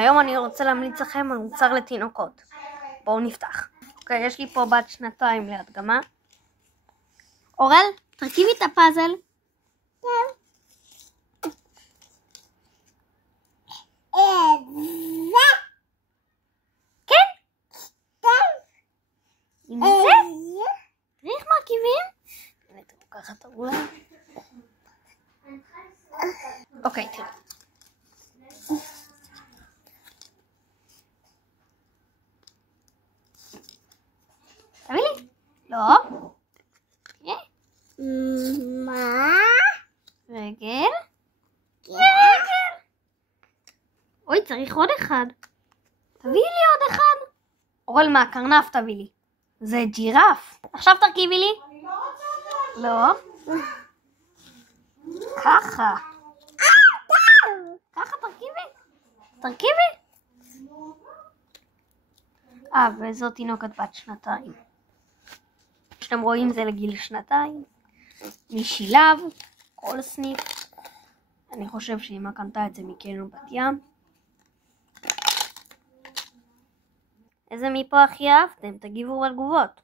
היום אני רוצה להמליץ לכם על מוצר לתינוקות. בואו נפתח. אוקיי, יש לי פה בת 2 להדגמה. אורל, תרכיבי את הפאזל. כן? עם זה? תראי איך מרכיבים? הנה, תראו ככה, תראו להם. אוקיי, תראו. תביא לי. לא. מה? רגל. רגל. אוי, צריך עוד אחד. תביא לי עוד אחד. אורל, מהקרנף תביא לי. זה ג'ירף. עכשיו תרכיבי לי. לא. ככה. ככה תרכיבי. תרכיבי. וזו תינוקת בת 2. שאתם רואים זה לגיל 2. משילב, כל סניף. אני חושב שאמא קנתה את זה מקניון בת ים. איזה מפה הכי אהבתם? תגיבו בתגובות.